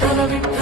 Hello, Victor.